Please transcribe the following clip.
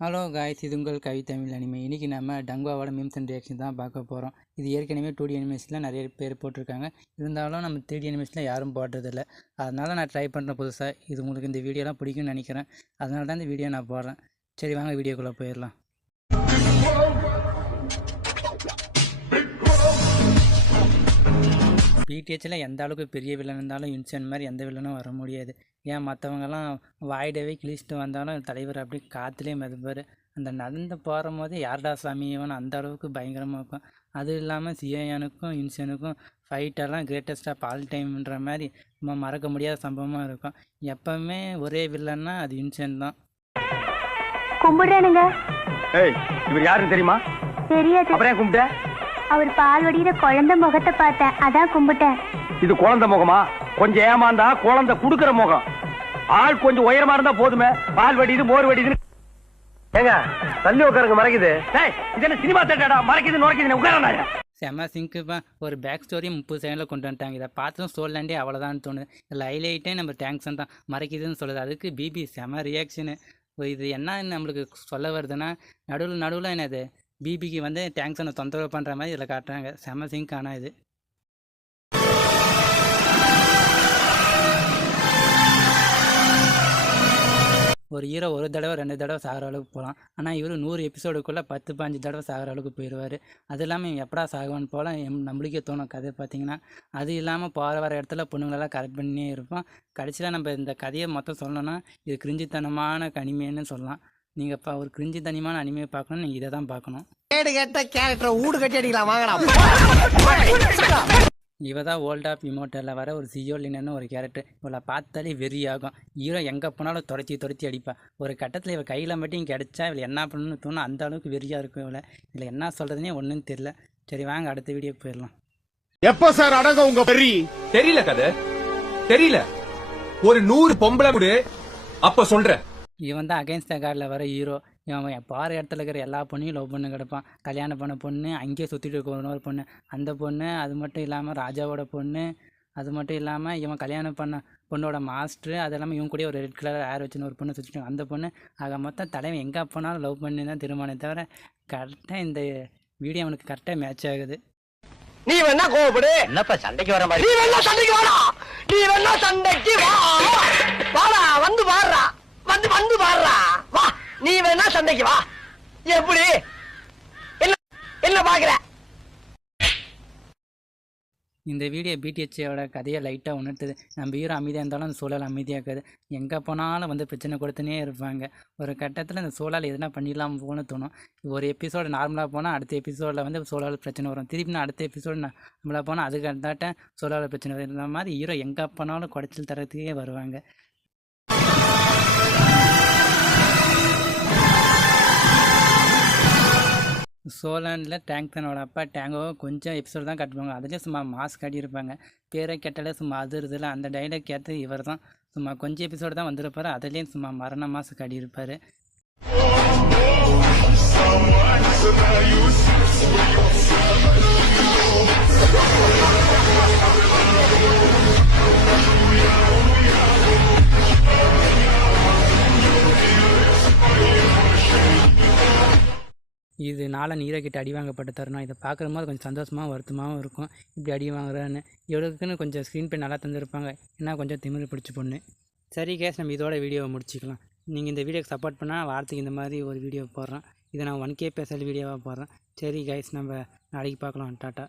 Hello guys, இது உங்கள் கவி Tamil anime. இன்றைக்கி நம்ம டங்வாவோட மீம்ஸ் அண்ட் ரியாக்ஷன் தான் பார்க்க போகிறோம். இது ஏற்கனவே 2D அனிமேஷனில் நிறைய பேர் போட்டிருக்காங்க. இருந்தாலும் நம்ம 3D அனிமேஷனில் யாரும் போடுறதில்ல. அதனால் நான் ட்ரை பண்ணுறேன் புதுசாக. இது உங்களுக்கு இந்த வீடியோலாம் பிடிக்கும்னு நினைக்கிறேன். அதனால தான் இந்த வீடியோ நான் போடுறேன். சரி, வாங்க வீடியோக்குள்ளே போயிடலாம். பிடிஹெச்சில் எந்த அளவுக்கு பெரிய வில்லன் இருந்தாலும் இன்சென்ட் மாதிரி எந்த வில்லனும் வர முடியாது. ஏன் மற்றவங்கெல்லாம் வாய்டவே கிழிச்சிட்டு வந்தாலும் தலைவர் அப்படி காற்றுலேயே மிதப்பார். அந்த நடந்து போகிற போதே யார்டா சாமி இவன் அந்த அளவுக்கு பயங்கரமாக இருக்கும். அதுவும் இல்லாமல் சிஏனுக்கும் இன்செனுக்கும் ஃபைட்டெல்லாம் கிரேட்டஸ்ட் ஆஃப் ஆல் டைம்ன்ற மாதிரி நம்ம மறக்க முடியாத சம்பவமாக இருக்கும். எப்போவுமே ஒரே வில்லன்னா அது இன்சென் தான். கும்பிடுறேனுங்க. இவர் யாருன்னு தெரியுமா? தெரியாது. அப்புறம் கும்பிட்ட? அவர் பால் வடிகிற குழந்தை முகத்தை பார்த்தேன், அதான் கும்பிட்டேன். இது குழந்தை முகமா? கொஞ்சம் ஏமாந்தா குழந்தை குடுக்கிற முகம். ஆள் கொஞ்சம் உயரமா இருந்தா போதுமே, பால் வடிது மோர் வடிது. ஏங்க தள்ளி உட்காருங்க, மறைக்குது. இதெல்லாம் சினிமா தேட்டடா, மறைக்குது நுழைக்குது, உட்காரண்ணா. செம்ம சிங்க்குப்பா. ஒரு பேக் ஸ்டோரி 30 செகண்டில் கொண்டு வந்துட்டாங்க. இதை பார்த்தும் சோல்லாண்டே அவ்வளோதான் தோணுது. இதில் ஹைலைட்டே நம்ம டேங்க்ஸ் தான் மறைக்குதுன்னு சொல்லுது. அதுக்கு பிபி செம்ம ரியாக்ஷனு. இது என்ன நம்மளுக்கு சொல்ல வருதுன்னா, நடுவில் என்னது பிபிக்கு வந்து டேங்க்ஸனை தொந்தரவு பண்ணுற மாதிரி இதில் காட்டுறாங்க. செம்ம சிங்க். ஆனால் இது ஒரு ஹீரோ ஒரு தடவை 2 தடவை சாகிற அளவுக்கு போகலாம். ஆனால் இவர் 100 எபிசோடுக்குள்ளே 10-15 தடவை சாகிற அளவுக்கு போயிடுவார். அது இல்லாமல் எப்படா சாகுவான்னு போல நம்மளுக்கே தோணும் கதை பார்த்திங்கன்னா. அது இல்லாமல் போகிற வர இடத்துல பொண்ணுங்களெல்லாம் கரெக்ட் பண்ணியே இருப்போம். கடைசியில் நம்ம இந்த கதையை மொத்தம் சொல்லணும்னா இது கிரிஞ்சித்தனமான அனிமேன்னு சொல்லலாம். நீங்கள் இப்போ ஒரு கிரிஞ்சித்தனமான அனிமையை பார்க்கணும், நீங்கள் இதை தான் பார்க்கணும். கேடு கேட்ட கேரக்டரை ஊடு கட்டி அடிக்கலாம், வாங்கலாம். இவ தான் ஓல்ட் ஆஃப் இமோட்டலில் வர ஒரு சியோலின்னு ஒரு கேரக்டர். இவளை பார்த்தாலே வெறியாகும். ஹீரோ எங்கே போனாலும் துரத்தி அடிப்பா. ஒரு கட்டத்தில் இவள் கையில் மட்டும் கிடச்சா இவள் என்ன பண்ணணும்னு தோணும். அந்த அளவுக்கு வெறியாக இருக்கும் இவளை. இதில் என்ன சொல்கிறதுனே ஒன்றும் தெரியல. சரி, வாங்க அடுத்த வீடியோ போயிடலாம். எப்போ சார் அடங்க உங்க பெரி? தெரியல கதை, தெரியல. ஒரு 100 பொம்பளை முடி அப்ப சொல்றேன். இவன் தான் அகைன்ஸ்ட் த கார்டில் வர ஹீரோ. இவன் பாரு இடத்துல இருக்கிற எல்லா பொண்ணையும் லவ் பண்ணு கிடப்பான். கல்யாணம் பண்ண பொண்ணு, அங்கேயே சுற்றிட்டு இருக்க இன்னொரு பொண்ணு, அந்த பொண்ணு. அது மட்டும் இல்லாமல் ராஜாவோட பொண்ணு. அது மட்டும் இல்லாமல் இவன் கல்யாணம் பண்ண பொண்ணோட மாஸ்டரு. அது இல்லாமல் இவன் கூட ஒரு ரெட் கலர் ஹேர் வச்சுன்னு ஒரு பொண்ணு சுற்றிட்டு அந்த பொண்ணு. ஆக மொத்தம் தலைவன் எங்கே போனாலும் லவ் பண்ணி தான் திருமணம். தவிர கரெக்டாக இந்த வீடியோ அவனுக்கு கரெக்டாக மேட்ச் ஆகுது. நீ வேணா கோவப்படு. என்னப்பா சண்டைக்கு வர மாதிரி? நீ வேணா சண்டைக்கு வாடா, நீ வேணா சண்டைக்கு வா. வாடா, வந்து பாடுறா, வந்து பாடுறா, வா. நீ வேணா சண்டைக்கு வா. எப்படி என்ன பாக்குற? இந்த வீடியோ பிடிஹெச்சோட கதையை லைட்டாக உணர்த்துது. நம்ம ஹீரோ அமைதியாக இருந்தாலும் அந்த சூழல் அமைதியாக்குது. எங்கே போனாலும் வந்து பிரச்சனை கொடுத்துனே இருப்பாங்க. ஒரு கட்டத்தில் இந்த சூழல் எதுனா பண்ணிடலாம் போன்னு தோணும். ஒரு எபிசோடு நார்மலாக போனால் அடுத்த எபிசோடில் வந்து சூழல் பிரச்சனை வரும். திருப்பி நான் அடுத்த எபிசோடு நம்மளாக போனால் அதுக்கு அடுத்தாட்ட சூழல் பிரச்சனை வரும். இந்த மாதிரி ஹீரோ எங்கே போனாலும் குடைச்சல் தரத்துக்கே வருவாங்க. சோலாண்டில் டேங்க்தனோட அப்பா டேங்கோ கொஞ்சம் எபிசோடு தான் கட்டுவாங்க. அதுலேயும் சும்மா மாஸ்க் காட்டியிருப்பாங்க. பேரை கேட்டாலே சும்மா அதிர்தில் அந்த டைலாக் கேட்டு இவர் தான் சும்மா கொஞ்சம் எபிசோடு தான் வந்திருப்பார். அதுலேயும் சும்மா மரண மாஸ்க் காட்டியிருப்பார். இது நாளாக நீரை கிட்ட அடி வாங்கப்பட்ட தருணம். இதை பார்க்குற போது கொஞ்சம் சந்தோஷமாக வருத்தமாகவும் இருக்கும். இப்படி அடி வாங்குறான்னு இவளுக்குன்னு கொஞ்சம் ஸ்க்ரீன் பே நல்லா தந்துருப்பாங்க. ஏன்னா கொஞ்சம் திமிரு பிடிச்சி பொண்ணு. சரி கேஸ், நம்ம இதோட வீடியோவை முடிச்சிக்கலாம். நீங்கள் இந்த வீடியோக்கு சப்போர்ட் பண்ணால் வாரத்துக்கு இந்த மாதிரி ஒரு வீடியோ போடுறேன். இதை நான் 1K ஸ்பெஷல் வீடியோவாக போடுறேன். சரி கைஸ், நம்ம நாளைக்கு பார்க்கலாம். டாட்டா.